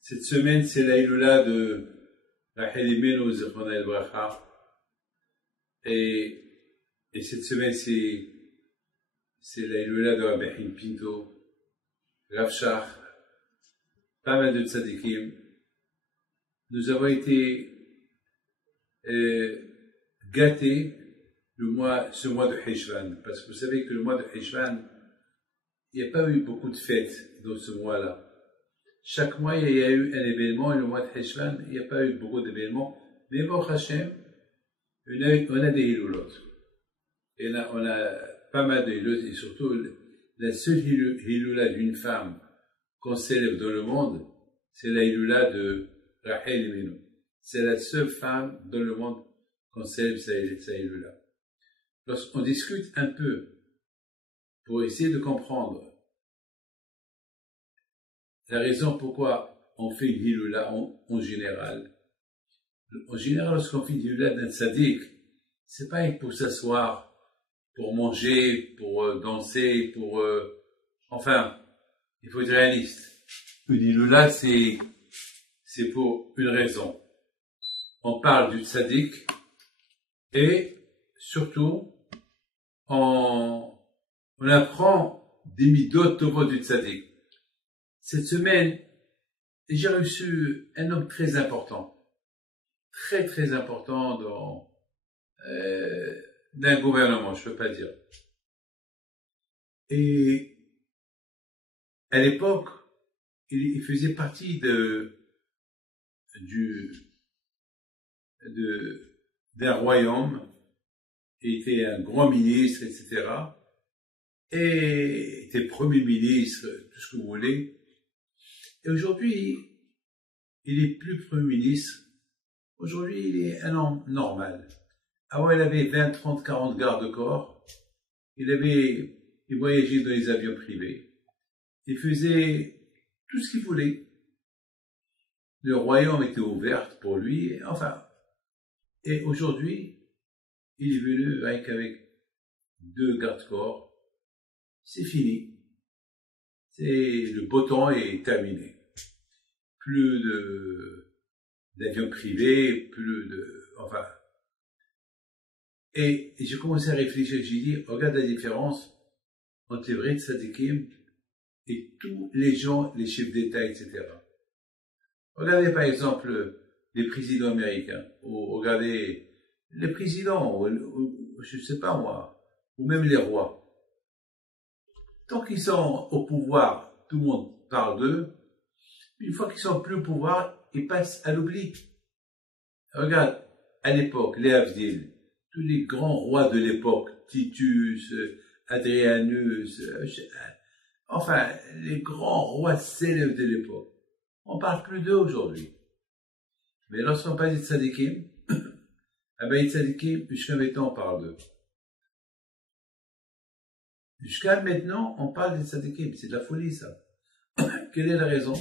Cette semaine, c'est la Iloula de Rachel Imenu Zichronah Livracha. Et cette semaine, c'est la Iloula de Rabbi Chaim Pinto, Rav Shach, pas mal de tzadikim. Nous avons été gâtés ce mois de Heshvan, parce que vous savez que le mois de Heshvan, il n'y a pas eu beaucoup de fêtes dans ce mois-là. Chaque mois, il y a eu un événement, et le mois de Heshvan, il n'y a pas eu beaucoup d'événements. Mais Baruch Hashem, on a des Hilulot. Et là, on a pas mal de Hilulot, et surtout, la seule Hilula d'une femme qu'on célèbre dans le monde, c'est la Hilula de Rachel Imenu. C'est la seule femme dans le monde qu'on célèbre sa Hilula. Lorsqu'on discute un peu pour essayer de comprendre la raison pourquoi on fait une Hilula en général. En général, lorsqu'on fait une Hilula d'un tzaddik, c'est pas pour s'asseoir, pour manger, pour danser, enfin, il faut être réaliste. Une Hilula, c'est pour une raison. On parle du tzaddik et surtout, on apprend des midot tovot du tzaddik. Cette semaine, j'ai reçu un homme très important, très important d'un gouvernement, je peux pas dire. Et à l'époque, il faisait partie d'un royaume, il était un grand ministre, etc. Et était premier ministre, tout ce que vous voulez. Et aujourd'hui, il est plus premier ministre. Aujourd'hui, il est un homme normal. Avant, il avait 20, 30, 40 gardes-corps. Il voyageait dans les avions privés. Il faisait tout ce qu'il voulait. Le royaume était ouvert pour lui. Enfin, et aujourd'hui, il est venu avec 2 gardes-corps. C'est fini. Le beau temps est terminé. Plus d'avions privés, enfin. Et j'ai commencé à réfléchir, j'ai dit, regarde la différence entre les vrais tzadikim et tous les gens, les chefs d'État, etc. Regardez par exemple les présidents américains, ou regardez les présidents, ou je sais pas moi, ou même les rois. Tant qu'ils sont au pouvoir, tout le monde parle d'eux. Une fois qu'ils sont plus au pouvoir, ils passent à l'oubli. Regarde, à l'époque, les Havdil, tous les grands rois de l'époque, Titus, Adrianus, enfin, les grands rois célèbres de l'époque. On parle plus d'eux aujourd'hui. Mais lorsqu'on parle des tzadikim, les tzadikim, jusqu'à maintenant, on parle d'eux. Jusqu'à maintenant, on parle des tzadikim. C'est de la folie, ça. Quelle est la raison?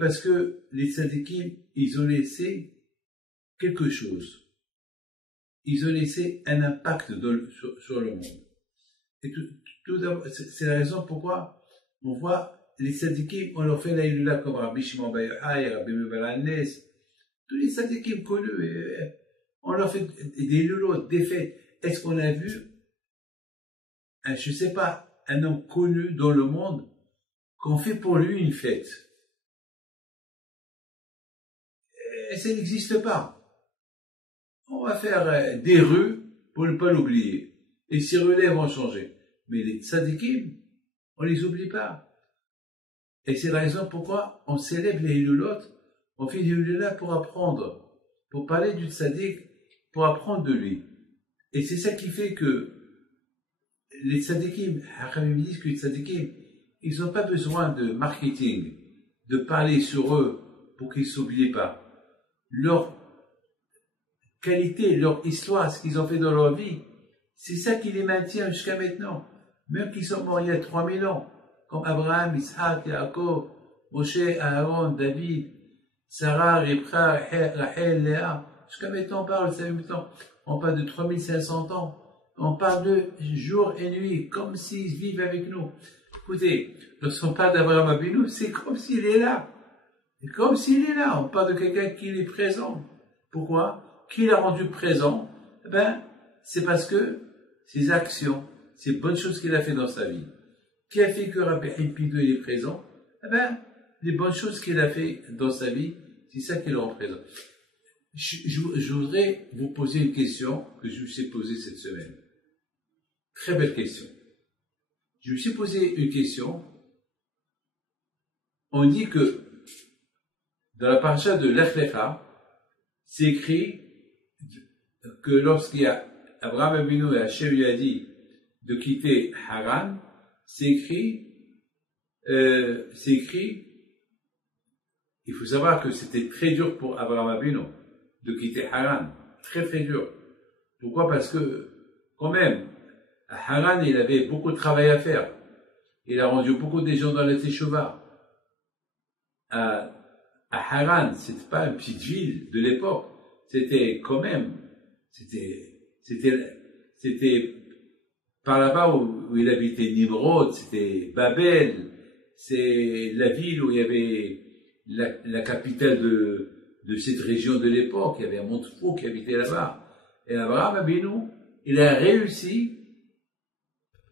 Parce que les tzadikim, ils ont laissé quelque chose. Ils ont laissé un impact sur le monde. Et tout d'abord, c'est la raison pourquoi on voit les tzadikim, on leur fait la Hilula comme Rabbi Shimon Bar Yochai, Rabbi Meir Hanès, tous les tzadikim connus, on leur fait des Hilulot, des fêtes. Est-ce qu'on a vu, je sais pas, un homme connu dans le monde qu'on fait pour lui une fête? Et ça n'existe pas. On va faire des rues pour ne pas l'oublier. Et ces relais vont changer. Mais les tzadikim, on les oublie pas. Et c'est la raison pourquoi on célèbre les Hilulot, on fait des Hilulot pour apprendre, pour parler du tzadik, pour apprendre de lui. Et c'est ça qui fait que les tzadikim, Hachamim disent que les tzadikim, ils n'ont pas besoin de marketing, de parler sur eux pour qu'ils ne s'oublient pas. Leur qualité, leur histoire, ce qu'ils ont fait dans leur vie, c'est ça qui les maintient jusqu'à maintenant. Même qu'ils sont morts il y a 3000 ans, comme Abraham, Isaac, Yaakov, Moshe, Aaron, David, Sarah, Ribka, Rachel, Léa. Jusqu'à maintenant, on parle de 3500 ans. On parle de jour et nuit, comme s'ils vivent avec nous. Écoutez, lorsqu'on parle d'Abraham Avinu, c'est comme s'il est là. C'est comme s'il est là. On parle de quelqu'un qui est présent. Pourquoi? Qui l'a rendu présent? Eh ben, c'est parce que ses actions, ces bonnes choses qu'il a fait dans sa vie, qui a fait que Rabbi Himpidou est présent, eh ben, les bonnes choses qu'il a fait dans sa vie, c'est ça qui le rend présent. Je voudrais vous poser une question que je me suis posée cette semaine. Très belle question. Je me suis posé une question. On dit que dans la paracha de Lech Lecha, c'est écrit que lorsqu'il y a Abraham Avinu et Hachem lui a dit de quitter Haran, c'est écrit, il faut savoir que c'était très dur pour Abraham Avinu de quitter Haran, très très dur. Pourquoi? Parce que quand même, à Haran, il avait beaucoup de travail à faire. Il a rendu beaucoup de gens dans la Teshuvah. À Haran, c'était pas une petite ville de l'époque. C'était quand même, c'était par là-bas où il habitait Nimrod, c'était Babel, c'est la ville où il y avait la capitale de cette région de l'époque. Il y avait un monde fou qui habitait là-bas. Et Abraham Avinu, il a réussi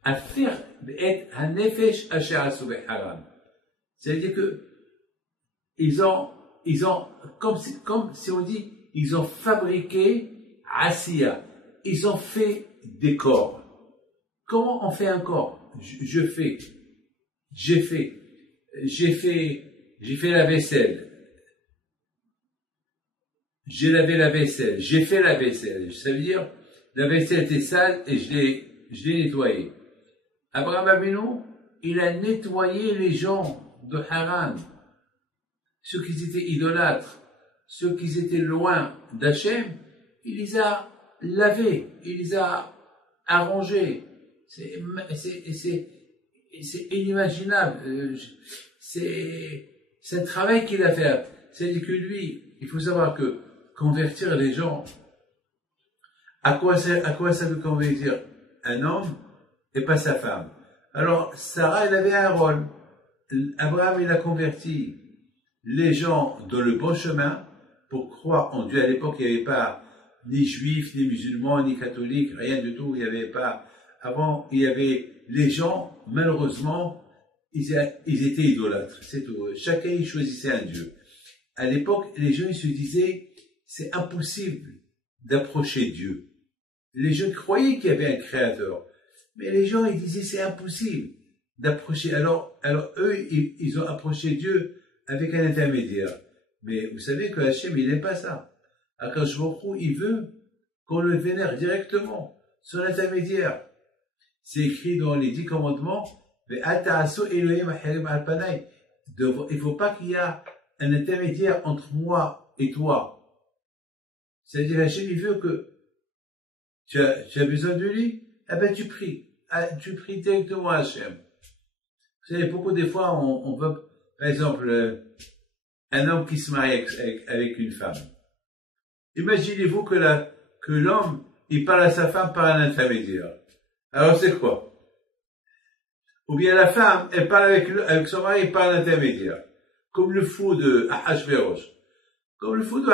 à faire être un nefesh asher asu beharan. C'est-à-dire que ils ont, comme si on dit, ils ont fabriqué asiya. Ils ont fait des corps. Comment on fait un corps? J'ai fait la vaisselle. J'ai lavé la vaisselle. J'ai fait la vaisselle. Ça veut dire, la vaisselle était sale et je l'ai nettoyée. Abraham Avinu, il a nettoyé les gens de Haran. Ceux qui étaient idolâtres, ceux qui étaient loin d'Hachem, il les a lavés, il les a arrangés. C'est inimaginable. C'est un travail qu'il a fait. C'est-à-dire que lui, il faut savoir que convertir les gens, à quoi ça veut convertir un homme et pas sa femme? Alors, Sarah, elle avait un rôle. Abraham, il a converti les gens dans le bon chemin pour croire en Dieu. À l'époque, il n'y avait pas ni juifs, ni musulmans, ni catholiques, rien du tout. Il n'y avait pas. Avant, il y avait les gens, malheureusement, ils étaient idolâtres. C'est tout. Chacun, il choisissait un Dieu. À l'époque, les gens, ils se disaient, c'est impossible d'approcher Dieu. Les gens croyaient qu'il y avait un créateur. Mais les gens, ils disaient, c'est impossible d'approcher. Alors eux, ils ont approché Dieu avec un intermédiaire. Mais vous savez que Hachem, il n'aime pas ça. Akadosh Baruch Hu, il veut qu'on le vénère directement, son intermédiaire. C'est écrit dans les 10 commandements, il ne faut pas qu'il y ait un intermédiaire entre moi et toi. C'est-à-dire, Hachem, il veut que tu as besoin de lui, eh ben tu pries. Tu pries directement à Hachem. Vous savez, beaucoup des fois, on veut, par exemple, un homme qui se marie avec une femme. Imaginez-vous que l'homme, il parle à sa femme par un intermédiaire. Alors c'est quoi? Ou bien la femme, elle parle avec son mari par un intermédiaire. Comme le fou de Ahashverosh. Le fou de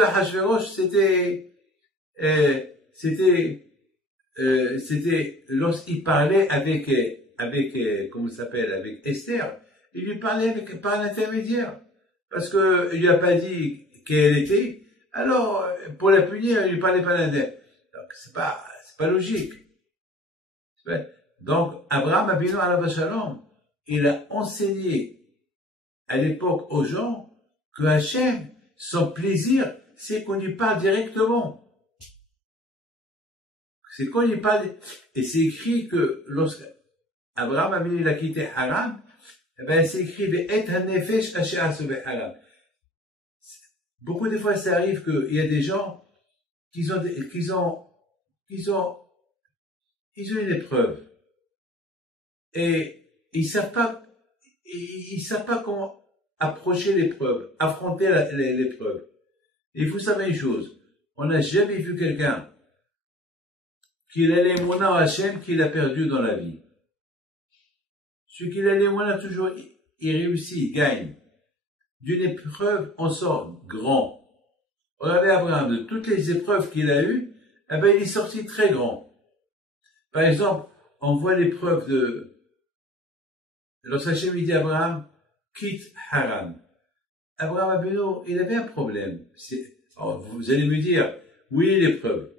Ahashverosh, c'était lorsqu'il parlait avec comment ça s'appelle, avec Esther, il lui parlait par un intermédiaire. Parce que il lui a pas dit qu'elle était, alors, pour la punir, il lui parlait par un intermédiaire. Donc, c'est pas logique. Donc, Abraham Avinu alav shalom, il a enseigné à l'époque aux gens que Hachem, son plaisir, c'est qu'on lui parle directement. C'est qu'on lui parle, et c'est écrit que lorsque Abraham Avinu il a quitté Haran, eh ben, c'est écrit Ve'et hanefesh asher asu beharan. Beaucoup de fois, ça arrive qu'il y a des gens qui ont une épreuve. Et ils savent pas comment approcher l'épreuve, affronter l'épreuve. Et vous savez une chose, on n'a jamais vu quelqu'un qui a l'émouna Hachem qu'il a perdu dans la vie. Celui qui a les moyens, toujours, il réussit, il gagne. D'une épreuve, on sort grand. Regardez Abraham, de toutes les épreuves qu'il a eues, eh ben, il est sorti très grand. Par exemple, on voit l'épreuve lorsque Hachem dit à Abraham, quitte Haran. Abraham Abeno, il avait un problème. Alors, vous allez me dire, oui, l'épreuve.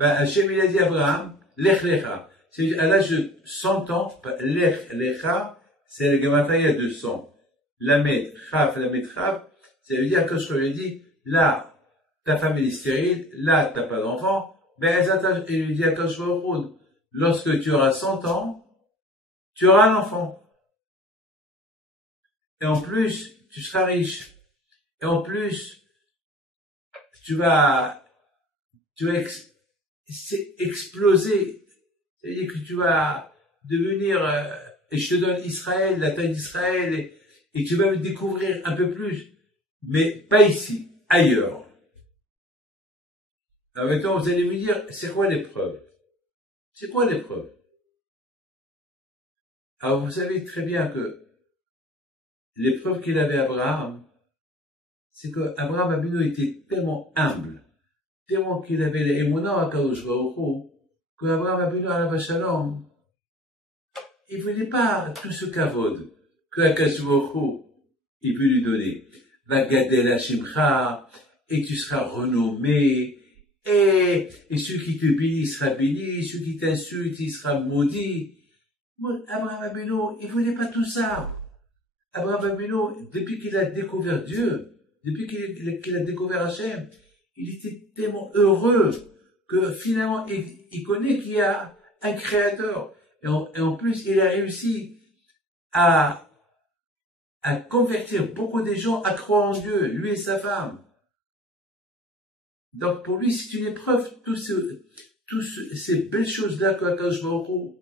Ben, Hachem, il a dit à Abraham, lech lecha. C'est à l'âge de 100 ans, lech lecha, c'est le gamataya de 100. Lamed chaf, ça veut dire que je lui ai dit, là, ta femme est stérile, là, t'as pas d'enfant, ben, il lui dit à Kadosh Baruch Hu, lorsque tu auras 100 ans, tu auras un enfant. Et en plus, tu seras riche. Et en plus, tu vas exploser. C'est-à-dire que tu vas devenir, et je te donne Israël, la taille d'Israël, et tu vas me découvrir un peu plus, mais pas ici, ailleurs. Alors maintenant, vous allez me dire, c'est quoi l'épreuve? C'est quoi l'épreuve? Alors vous savez très bien que l'épreuve qu'il avait Abraham, c'est que Abraham Abino était tellement humble, tellement qu'il avait les émonas à Kadosh Baruch Hu, que Abraham Abino à Shalom, il voulait pas tout ce kavod que Kadosh Baruch Hu, il peut lui donner. Vagadel Hashimcha, et tu seras renommé, et celui qui te bénit sera béni, celui qui t'insulte, il sera maudit. Abraham Abino, il voulait pas tout ça. Abraham Abino, depuis qu'il a découvert Dieu, depuis qu'il a découvert Hachem, il était tellement heureux que finalement, il connaît qu'il y a un créateur. Et en plus, il a réussi à convertir beaucoup de gens à croire en Dieu, lui et sa femme. Donc pour lui, c'est une épreuve, toutes ces belles choses-là que Akadosh Baruch Hu,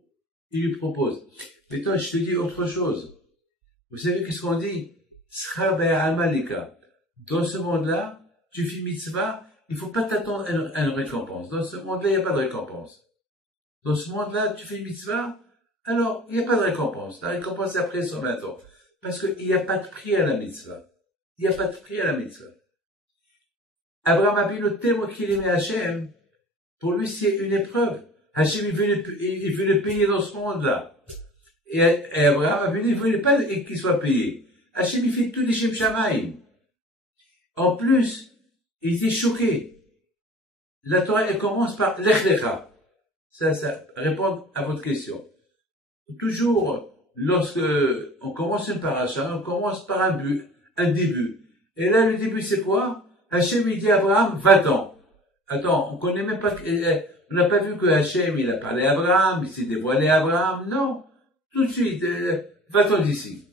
il lui propose. Maintenant, je te dis autre chose. Vous savez qu'est-ce qu'on dit? Schar be'amalika. Dans ce monde-là, tu fais mitzvah, il ne faut pas t'attendre à une récompense. Dans ce monde-là, il n'y a pas de récompense. Dans ce monde-là, tu fais mitzvah, alors il n'y a pas de récompense. La récompense, c'est après 120 ans. Parce qu'il n'y a pas de prix à la mitzvah. Il n'y a pas de prix à la mitzvah. Abraham Abino, tellement qu'il aimait Hachem, pour lui, c'est une épreuve. Hachem, il veut le payer dans ce monde-là. Et Abraham Abino, il ne voulait pas qu'il soit payé. Hachem, il fait tout des Shem Shamaim. En plus, il était choqué. La Torah, elle commence par Lech Lecha. Ça répond à votre question. Toujours, lorsque on commence une paracha, on commence par un début. Et là, le début, c'est quoi? Hachem, il dit à Abraham, va-t'en. Attends, on connaît même pas, on n'a pas vu que Hachem, il a parlé à Abraham, il s'est dévoilé à Abraham. Non. Tout de suite, va-t'en d'ici.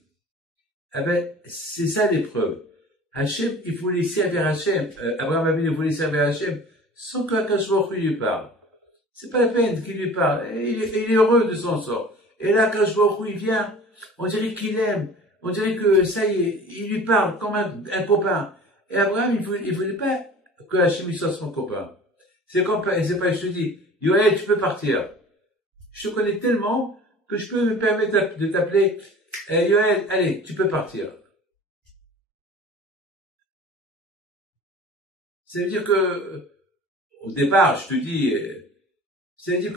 Eh ben, c'est ça l'épreuve. Hachem, il voulait servir Hachem, Abraham Abinu voulait servir Hachem, sans qu'Akadosh Baruch Hu lui parle. C'est pas la peine qu'il lui parle. Il est heureux de son sort. Et là, Akadosh Baruch Hu, il vient, on dirait qu'il aime, on dirait que ça y est, il lui parle comme un copain. Et Abraham, il voulait pas que Hachem soit son copain. C'est pas, je te dis, Yoel, tu peux partir. Je te connais tellement que je peux me permettre de t'appeler, Yoel, allez, tu peux partir. Ça veut dire que, au départ, je te dis, ça veut dire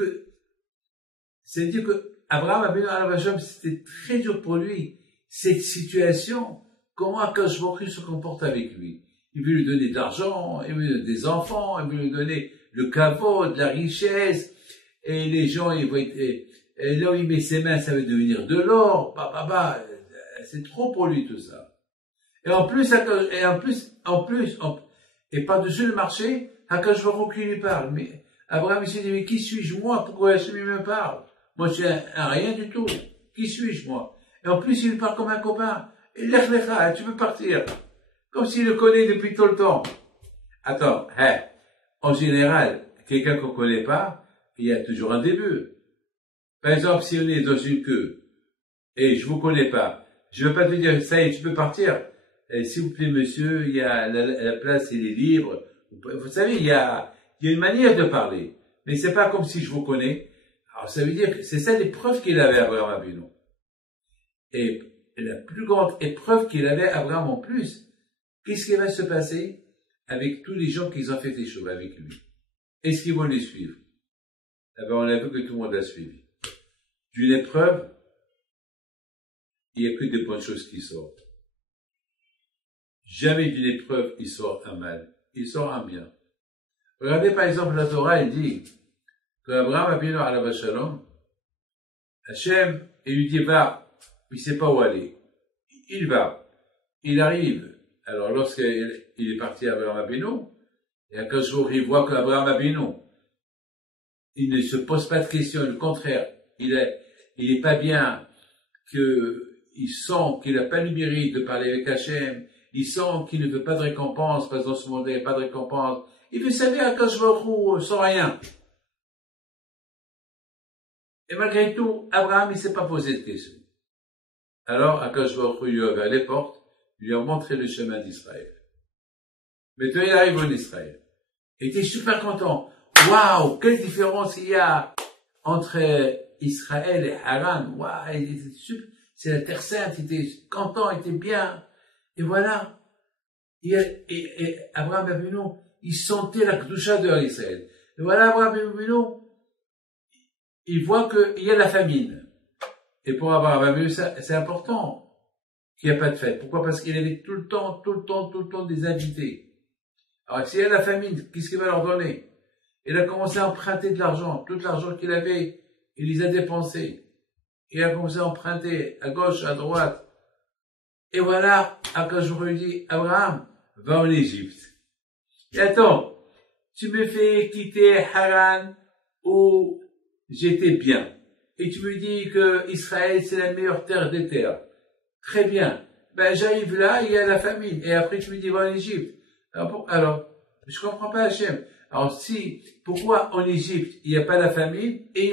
que Abraham Abinu alav Shalom, c'était très dur pour lui, cette situation, comment Akadosh Baruch Hu se comporte avec lui. Il veut lui donner de l'argent, il veut lui donner des enfants, il veut lui donner le kavod, la richesse, et les gens, ils vont être, et là où il met ses mains, ça va devenir de l'or, c'est trop pour lui tout ça. Et et par-dessus le marché, Akadosh Baruch Hu lui parle. Mais Abraham, il s'est dit, mais qui suis-je moi? Pourquoi Hachem me parle? Moi, je suis un rien du tout. Qui suis-je moi? Et en plus, il lui parle comme un copain. Et lech lecha, tu peux partir. Comme s'il le connaît depuis tout le temps. Attends, en général, quelqu'un qu'on connaît pas, il y a toujours un début. Par exemple, si on est dans une queue, et je vous connais pas, je veux pas te dire, ça y est, tu peux partir. S'il vous plaît, monsieur, il y a la place, elle est libre. Vous savez, il y a une manière de parler. Mais c'est pas comme si je vous connais. Alors, ça veut dire que c'est ça l'épreuve qu'il avait à Abraham Abinu. Et la plus grande épreuve qu'il avait, Abraham en plus, qu'est-ce qui va se passer avec tous les gens qui ont fait des choses avec lui? Est-ce qu'ils vont les suivre? Eh ben, on a vu que tout le monde l'a suivi. D'une épreuve, il n'y a que des bonnes choses qui sortent. Jamais d'une épreuve, il sort un mal. Il sort un bien. Regardez par exemple la Torah, elle dit que Abraham a bien à la Shalom, Hachem, il lui dit va, il ne sait pas où aller. Il va, il arrive. Alors lorsqu'il est parti à Abraham Abinu, et à 15 jours, il voit qu'Abraham Abinu, il ne se pose pas de questions, au contraire, il est pas bien, il sent qu'il n'a pas le mérite de parler avec Hachem, il sent qu'il ne veut pas de récompense, parce que dans ce monde, il n'y a pas de récompense. Il veut savoir à Akash Baruch Hu sans rien. Et malgré tout, Abraham, il ne s'est pas posé de questions. Alors, Akash Baruch Hu lui a ouvert les portes, lui a montré le chemin d'Israël. Maintenant, il arrive en Israël. Il était super content. Waouh, quelle différence il y a entre Israël et Haran. Waouh, il était super. C'est la Terre Sainte, il était content, il était bien. Et voilà. Et Abraham Avinu, il sentait la Kedusha de Israël. Et voilà, Abraham Avinu, il voit qu'il y a la famine. Et pour Abraham Avinu, c'est important qu'il n'y ait pas de fête. Pourquoi? Parce qu'il avait tout le temps des invités. Alors, s'il y a la famine, qu'est-ce qu'il va leur donner? Il a commencé à emprunter de l'argent. Tout l'argent qu'il avait, il les a dépensés. Il a commencé à emprunter à gauche, à droite. Et voilà, quand je lui dis, Abraham, va en Égypte. Et attends, tu me fais quitter Haran où j'étais bien. Et tu me dis que Israël, c'est la meilleure terre des terres. Très bien. Ben, j'arrive là, il y a la famine. Et après, tu me dis, va en Égypte. Alors, je comprends pas Hachem. Alors, pourquoi en Égypte, il n'y a pas la famine, et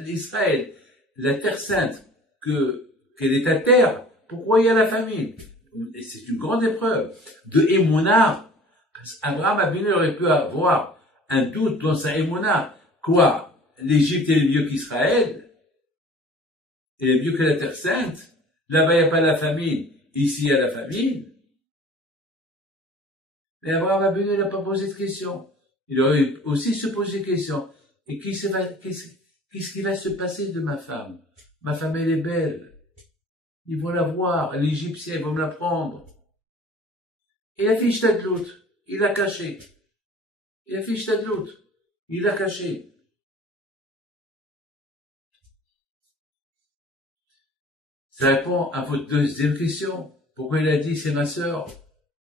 l'Israël, la terre sainte, qu'elle est à terre, pourquoi il y a la famine? Et c'est une grande épreuve de Emouna. Parce qu'Abraham Abinu aurait pu avoir un doute dans sa Emouna. Quoi? L'Égypte est mieux qu'Israël? Elle est mieux que la terre sainte? Là-bas, il n'y a pas la famine. Ici, il y a la famine. Mais Abraham Abinu n'a pas posé de questions. Il aurait aussi se posé des questions. Et qu'est-ce qui va se passer de ma femme? Ma femme, elle est belle. Ils vont la voir. L'Égyptien, ils vont me la prendre. Et la fille Shtadlout, il l'a caché. Et la fille Shtadlout, il l'a caché. Ça répond à votre deuxième question. Pourquoi il a dit c'est ma sœur?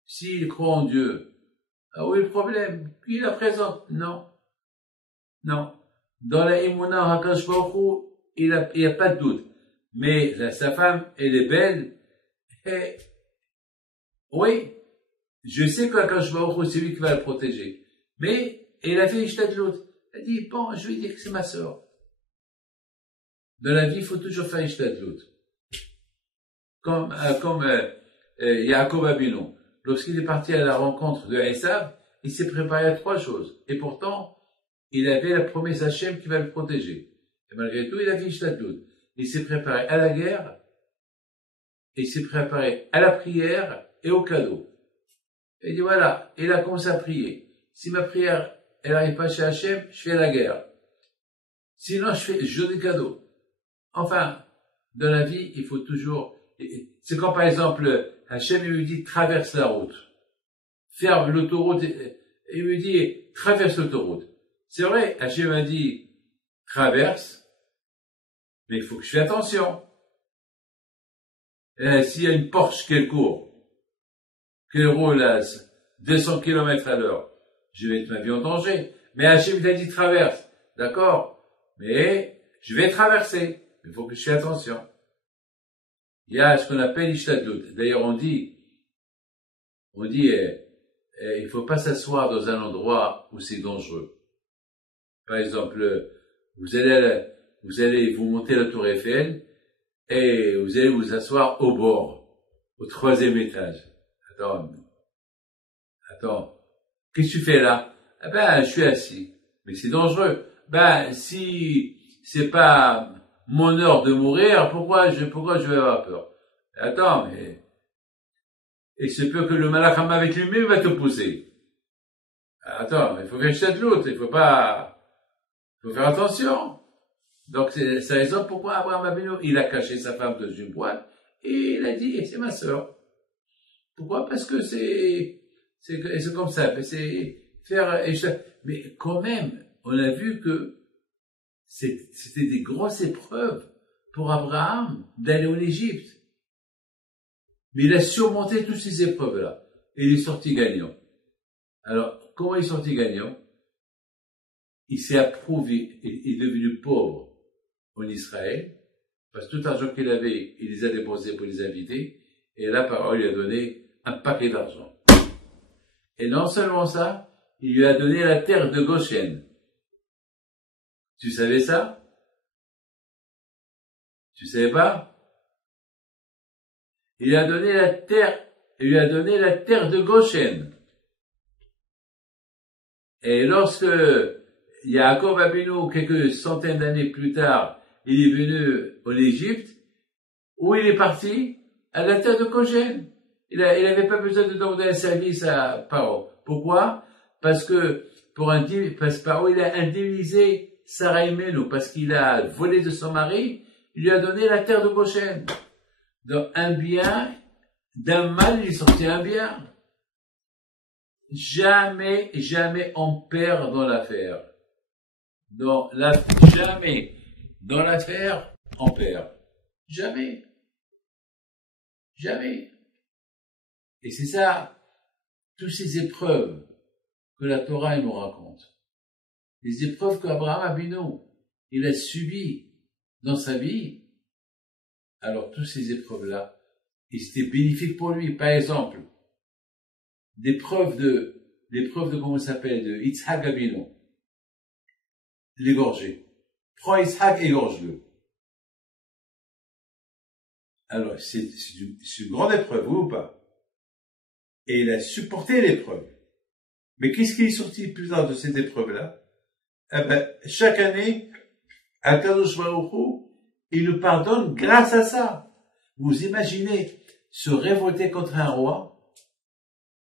S'il croit en Dieu. Ah oui, le problème, qui la présente? Non. Non. Dans la Emouna Hakadosh Baruch Hu, il y a pas de doute. Mais sa femme, elle est belle. Et, oui, je sais que Hakadosh Baruch Hu, c'est lui qui va le protéger. Mais, elle a fait Ishtadlout. Elle dit, bon, je vais dire que c'est ma sœur. Dans la vie, il faut toujours faire Ishtadlout. Comme Yaakov Abinu. Lorsqu'il est parti à la rencontre de Esav, il s'est préparé à 3 choses. Et pourtant, il avait la promesse Hachem qui va le protéger. Et malgré tout, il a fait Ishtadlout. Il s'est préparé à la guerre, il s'est préparé à la prière et au cadeau. Et il dit voilà, il a commencé à prier. Si ma prière, elle n'arrive pas chez Hachem, je fais la guerre. Sinon, je donne des cadeaux. Enfin, dans la vie, il faut toujours, c'est quand par exemple, Hachem lui dit traverse la route. Ferme l'autoroute, il lui dit traverse l'autoroute. C'est vrai, Hachem m'a dit traverse, mais il faut que je fasse attention. S'il y a une Porsche qu'elle court, qu'elle roule à 200 km à l'heure, je vais mettre ma vie en danger. Mais Hachem t'a dit traverse, d'accord, mais je vais traverser, il faut que je fasse attention. Il y a ce qu'on appelle Ishtadlout. D'ailleurs, on dit, il faut pas s'asseoir dans un endroit où c'est dangereux. Par exemple, vous allez vous monter la tour Eiffel et vous allez vous asseoir au bord, au 3e étage. Attends, qu'est-ce que tu fais là? Ah ben, je suis assis. Mais c'est dangereux. Ben, si c'est pas mon heure de mourir, pourquoi je vais avoir peur? Attends, mais, et c'est peut que le malach avec lui-même va te pousser. Attends, il faut que je t'aide l'autre, il faut faire attention. Donc, c'est la raison pourquoi Abraham Avinu, il a caché sa femme dans une boîte, et il a dit, c'est ma sœur. Pourquoi? Parce que c'est comme ça, c'est faire, mais quand même, on a vu que c'était des grosses épreuves pour Abraham d'aller en Égypte. Mais il a surmonté toutes ces épreuves-là. Et il est sorti gagnant. Alors, comment il est sorti gagnant? Il s'est approuvé, il est devenu pauvre en Israël, parce que tout l'argent qu'il avait, il les a dépensés pour les inviter, et la parole lui a donné un paquet d'argent. Et non seulement ça, il lui a donné la terre de Goshen. Tu savais ça? Tu savais pas? Il lui a donné la terre de Goshen. Et lorsque Yaakov Avinu, quelques centaines d'années plus tard, il est venu en Égypte, où il est parti? À la terre de Goshen. Il avait pas besoin de demander un service à Paro. Pourquoi? Parce que Paro, il a indemnisé Sarah Imenu, parce qu'il a volé de son mari, il lui a donné la terre de Goshen. Donc, un bien, d'un mal, il est sorti un bien. Jamais on perd dans l'affaire. Jamais dans l'affaire, on perd. Jamais. Et c'est ça, toutes ces épreuves que la Torah nous raconte. Les épreuves qu'Abraham Avinu, il a subies dans sa vie. Alors, toutes ces épreuves-là, et c'était bénéfique pour lui. Par exemple, l'épreuve de comment ça s'appelle, de Yitzhak Avinu, l'égorger. Prends Yitzhak, égorge-le. Alors, c'est une grande épreuve, oui ou pas? Et il a supporté l'épreuve. Mais qu'est-ce qui est sorti plus tard de cette épreuve-là? Eh ben, chaque année, Akadosh Baruch Hu, il nous pardonne grâce à ça. Vous imaginez se révolter contre un roi?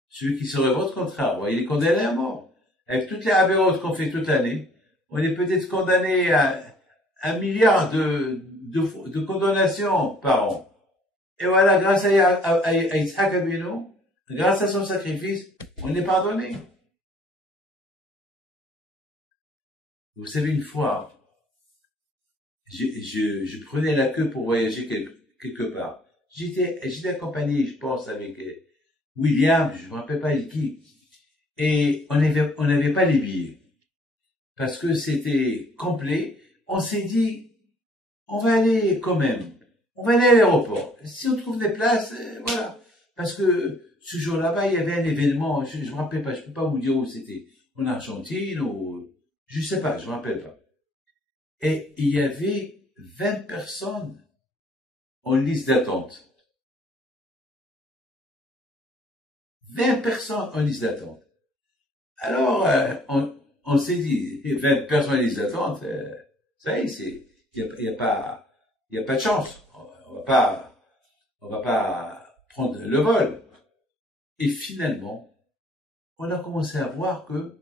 Celui qui se révolte contre un roi, il est condamné à mort. Avec toutes les avérotes qu'on fait toute l'année, on est peut-être condamné à 1 milliard de condamnations par an. Et voilà, grâce à Yitzhak Avinu, grâce à son sacrifice, on est pardonné. Vous savez, une fois, je prenais la queue pour voyager quelque part. J'étais accompagné, je pense, avec William, je ne me rappelle pas qui, et on n'avait pas les billets. Parce que c'était complet. On s'est dit, on va aller quand même. On va aller à l'aéroport. Si on trouve des places, voilà. Parce que ce jour-là-bas, il y avait un événement, je me rappelle pas, je peux pas vous dire où c'était. En Argentine ou, je sais pas, je me rappelle pas. Et il y avait 20 personnes en liste d'attente. 20 personnes en liste d'attente. Alors, on s'est dit, 20 personnes en liste d'attente, ça y est, il y a pas de chance. On va pas prendre le vol. Et finalement, on a commencé à voir que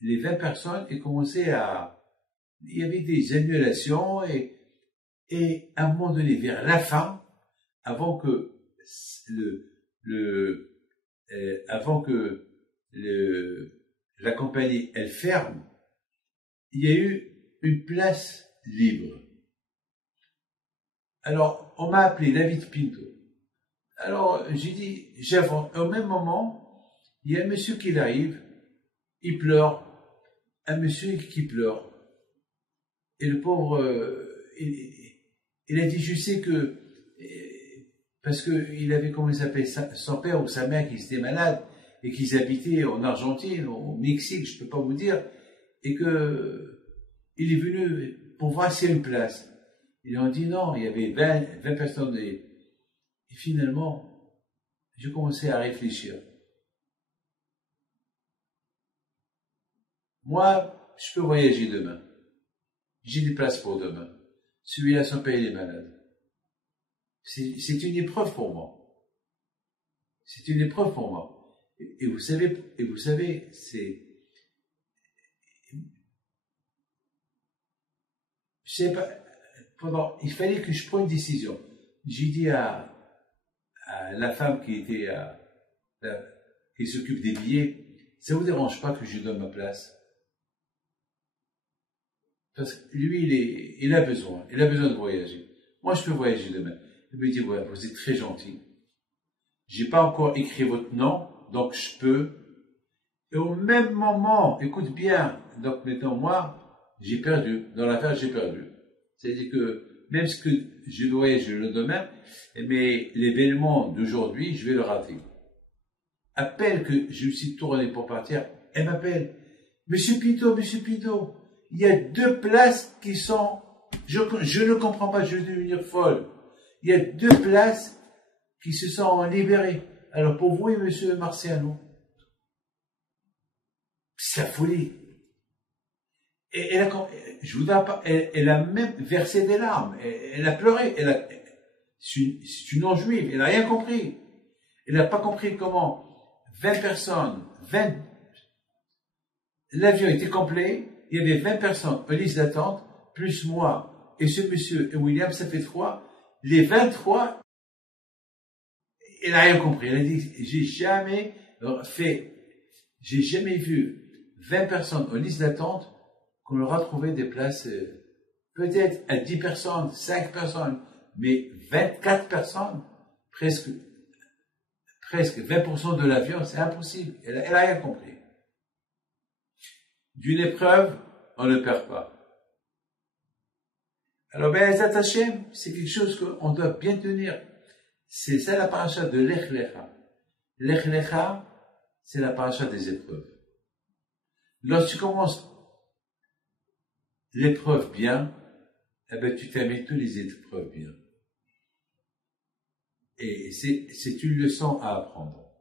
les 20 personnes, il y avait des annulations et à un moment donné, vers la fin, avant que la compagnie, elle ferme, il y a eu une place libre. Alors, on m'a appelé David Pinto. Alors, j'ai dit, j'avance. Au même moment, il y a un monsieur qui arrive, il pleure. Un monsieur qui pleure. Et le pauvre, il a dit, je sais que, parce que il avait, comment il s'appelle, son père ou sa mère qui était malade, et qu'ils habitaient en Argentine, au Mexique, je peux pas vous dire, et que, il est venu pour voir s'il y a une place. Ils ont dit non, il y avait 20 personnes. Et finalement, j'ai commencé à réfléchir. Moi, je peux voyager demain. J'ai des places pour demain. celui-là son père il est malade. C'est une épreuve pour moi. C'est une épreuve pour moi. Et vous savez, je sais pas, il fallait que je prenne une décision. J'ai dit à la femme qui s'occupe des billets, ça vous dérange pas que je lui donne ma place? Parce que lui, il a besoin de voyager. Moi, je peux voyager demain. Il me dit, ouais, vous êtes très gentil. J'ai pas encore écrit votre nom, donc je peux. Et au même moment, écoute bien, donc maintenant, moi, j'ai perdu. Dans l'affaire, j'ai perdu. C'est-à-dire que, même ce que je dois voyager le demain, mais l'événement d'aujourd'hui, je vais le rater. À peine que je me suis tourné pour partir, elle m'appelle. Monsieur Pito, il y a 2 places qui sont, je ne comprends pas, je vais devenir folle. Il y a 2 places qui se sont libérées. Alors pour vous et monsieur Marciano, c'est la folie. Et je vous dis pas, elle a même versé des larmes. Elle a pleuré. C'est une non-juive. Elle n'a rien compris. Elle n'a pas compris comment 20 personnes, l'avion était complet, il y avait 20 personnes en liste d'attente, plus moi et ce monsieur et William, ça fait 3. Les 23, elle n'a rien compris. Elle a dit, j'ai jamais vu 20 personnes en liste d'attente qu'on leur a trouvé des places, peut-être à 10 personnes, 5 personnes, mais 24 personnes, presque 20% de l'avion, c'est impossible. Elle a rien compris. D'une épreuve, on ne perd pas. Alors, Be'ezat Hashem, c'est quelque chose qu'on doit bien tenir. C'est ça la paracha de Lech Lecha. Lech Lecha, c'est la paracha des épreuves. Lorsque tu commences l'épreuve bien, eh ben, tu termines toutes les épreuves bien. Et c'est une leçon à apprendre.